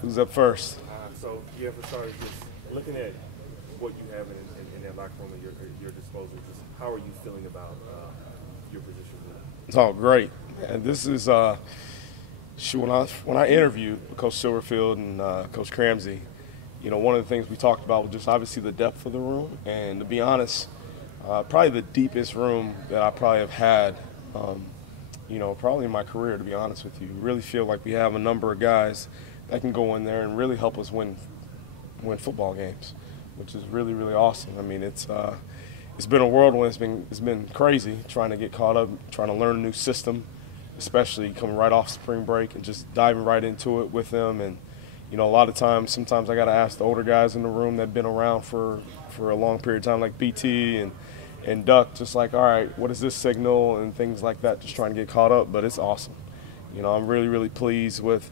Who's up first? So, yeah, for starters, just looking at what you have in that locker room at your disposal, just how are you feeling about your position group? It's all great. And this is when I interviewed Coach Silverfield and Coach Cramsey, one of the things we talked about was just obviously the depth of the room, and to be honest, probably the deepest room that I probably have had, probably in my career, to be honest with you. Really feel like we have a number of guys that can go in there and really help us win football games, which is really, really awesome. I mean, it's been a whirlwind. It's been crazy trying to get caught up, trying to learn a new system, especially coming right off spring break and just diving right into it with them. And a lot of times, sometimes I got to ask the older guys in the room that have been around for a long period of time, like BT and Duck, just like, all right, what is this signal and things like that, just trying to get caught up. But it's awesome. I'm really, really pleased with,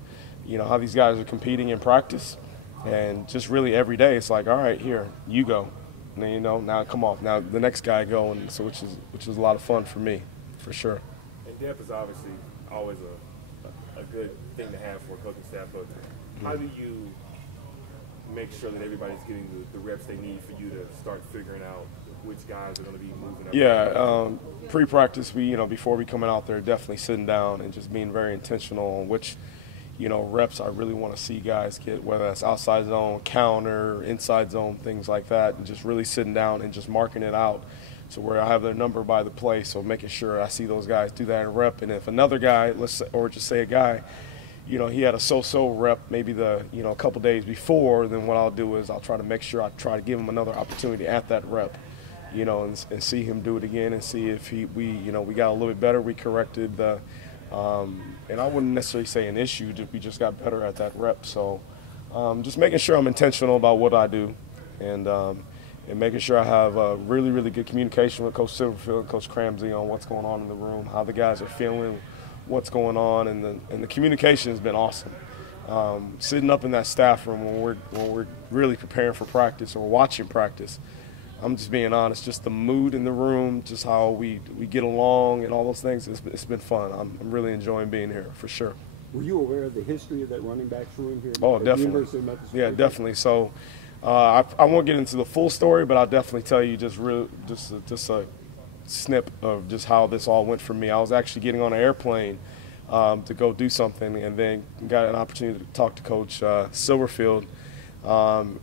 how these guys are competing in practice. And just really every day, it's like, all right, here, you go. And then, now come off. Now the next guy go, and so which is a lot of fun for me, for sure. And depth is obviously always a good thing to have for a coaching staff, but how do you make sure that everybody's getting the reps they need for you to start figuring out which guys are going to be moving up? Yeah, pre-practice, before we coming out there, definitely sitting down and just being very intentional on which, reps I really want to see guys get, whether that's outside zone, counter, inside zone, things like that, and just really sitting down and just marking it out. So where I have their number by the play, so making sure I see those guys do that in rep. And if another guy, or just say a guy, he had a so-so rep maybe a couple days before, then what I'll do is I'll try to make sure I try to give him another opportunity at that rep, and see him do it again and see if we got a little bit better. We corrected the, and I wouldn't necessarily say an issue, we just got better at that rep. So just making sure I'm intentional about what I do, and making sure I have really, really good communication with Coach Silverfield and Coach Cramsey on what's going on in the room, how the guys are feeling, what's going on, and the communication has been awesome. Sitting up in that staff room when we're really preparing for practice or watching practice, I'm just being honest, just the mood in the room, just how we get along and all those things, it's been fun. I'm really enjoying being here, for sure. Were you aware of the history of that running backs room here? Oh, definitely. Yeah, definitely. So I won't get into the full story, but I'll definitely tell you just a snip of just how this all went for me. I was actually getting on an airplane to go do something, and then got an opportunity to talk to Coach Silverfield,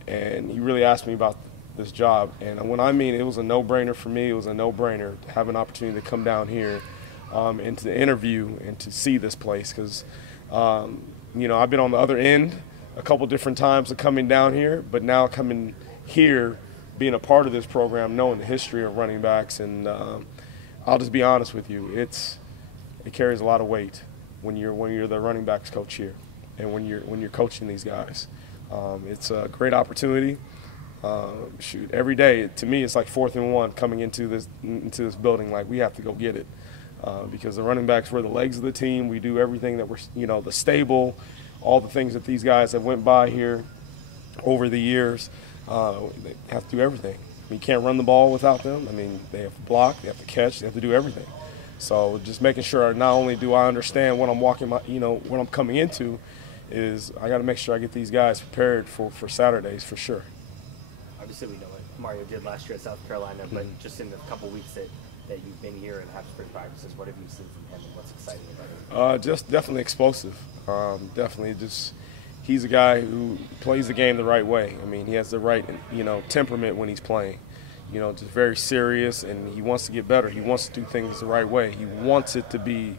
and he really asked me about this job. And when I mean it was a no-brainer for me, it was a no-brainer to have an opportunity to come down here and to interview and to see this place, because I've been on the other end a couple different times of coming down here, but now coming here, being a part of this program, knowing the history of running backs, and I'll just be honest with you, it carries a lot of weight when you're the running backs coach here, and when you're coaching these guys. It's a great opportunity. Every day to me it's like 4th and 1 coming into this building. Like, we have to go get it, because the running backs were the legs of the team. We do everything that we're the stable, all the things that these guys have went by here over the years. They have to do everything. You can't run the ball without them. I mean, they have to block, they have to catch, they have to do everything. So just making sure not only do I understand what I'm what I'm coming into, is I got to make sure I get these guys prepared for Saturdays, for sure. Obviously, we know what Mario did last year at South Carolina, but just in the couple weeks that you've been here and have spring practices, what have you seen from him, and what's exciting about him? Just definitely explosive. Definitely he's a guy who plays the game the right way. I mean, he has the right, temperament when he's playing. Just very serious, and he wants to get better. He wants to do things the right way. He wants it to be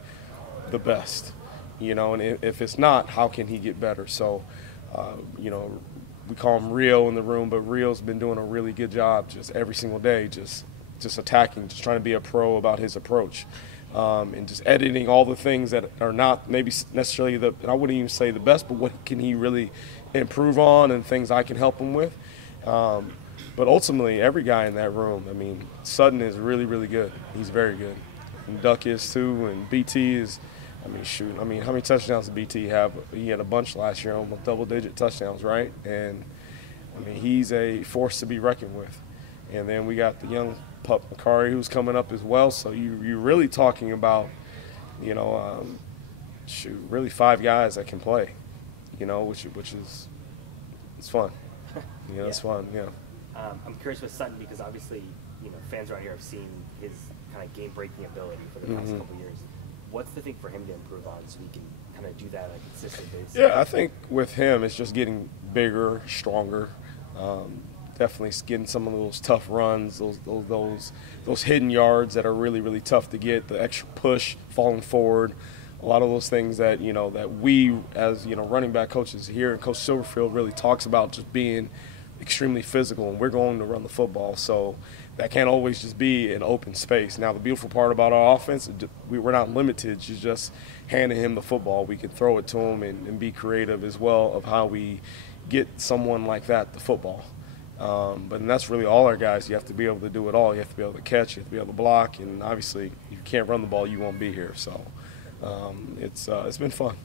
the best, and if it's not, how can he get better? So, we call him Rio in the room, but Rio's been doing a really good job just every single day, just attacking, just trying to be a pro about his approach, and just editing all the things that are not maybe necessarily I wouldn't even say the best, but what can he really improve on, and things I can help him with. But ultimately, every guy in that room, I mean, Sutton is really, really good. He's very good. And Duck is too, and BT is, how many touchdowns did BT have? He had a bunch last year, almost double-digit touchdowns, right? And, he's a force to be reckoned with. And then we got the young pup, Makari, who's coming up as well. So you're really talking about, really 5 guys that can play. you know, which is it's fun. You know, it's fun. Yeah. I'm curious with Sutton because obviously, you know, fans around here have seen his kind of game-breaking ability for the past couple years. What's the thing for him to improve on so he can kind of do that on a consistent basis? Yeah, I think with him, it's just getting bigger, stronger. Definitely getting some of those tough runs, those hidden yards that are really, really tough to get. The extra push, falling forward, a lot of those things that that we as running back coaches here, and Coach Silverfield really talks about just being extremely physical, and we're going to run the football, so that can't always just be an open space. Now, the beautiful part about our offense, we're not limited. You just handing him the football. We can throw it to him and be creative as well of how we get someone like that the football. But that's really all our guys. You have to be able to do it all. You have to be able to catch. You have to be able to block. And obviously, if you can't run the ball, you won't be here. So it's been fun.